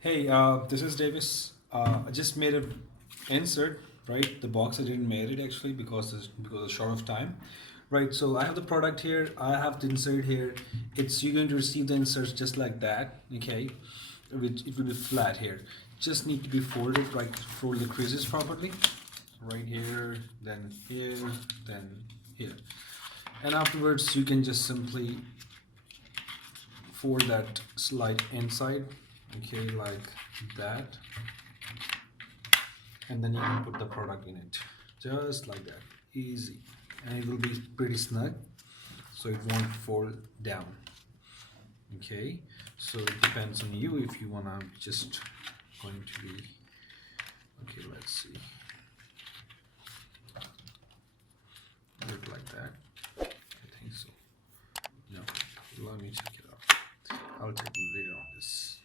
Hey, this is Davis. I just made an insert, right? The box I didn't made it actually because of short of time, right? So I have the product here. I have the insert here. It's you're going to receive the inserts just like that, okay? Which it will be flat here. Just need to be folded, right? Fold the creases properly, right here, then here, then here, and afterwards you can just simply fold that slide inside, okay, like that, and then you can put the product in it just like that, easy, and it will be pretty snug so it won't fall down. Okay, so it depends on you if you wanna just going to be okay, let's see, look like that. I think so. No, let me check it out. I'll check later on this.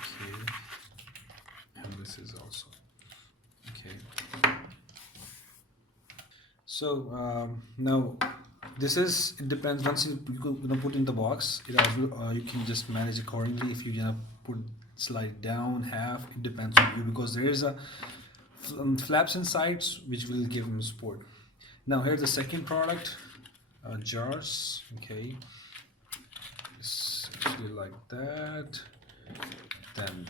Okay, and this is also okay. So now this is, it depends. Once you put in the box, it also, you can just manage accordingly. If you're gonna put slide down half, it depends on you because there is a flaps and sides which will give them support. Now here's the second product, jars. Okay, it's actually like that, then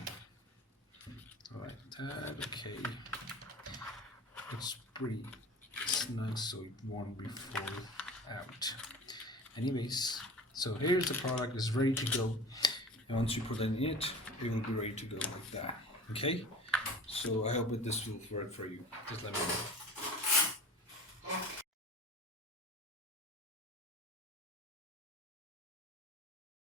like that. Okay, it's pretty snug so it won't be fall out. Anyways, so here's the product, is ready to go, and once you put in it, it will be ready to go like that. Okay, so I hope that this will work for you. Just let me know.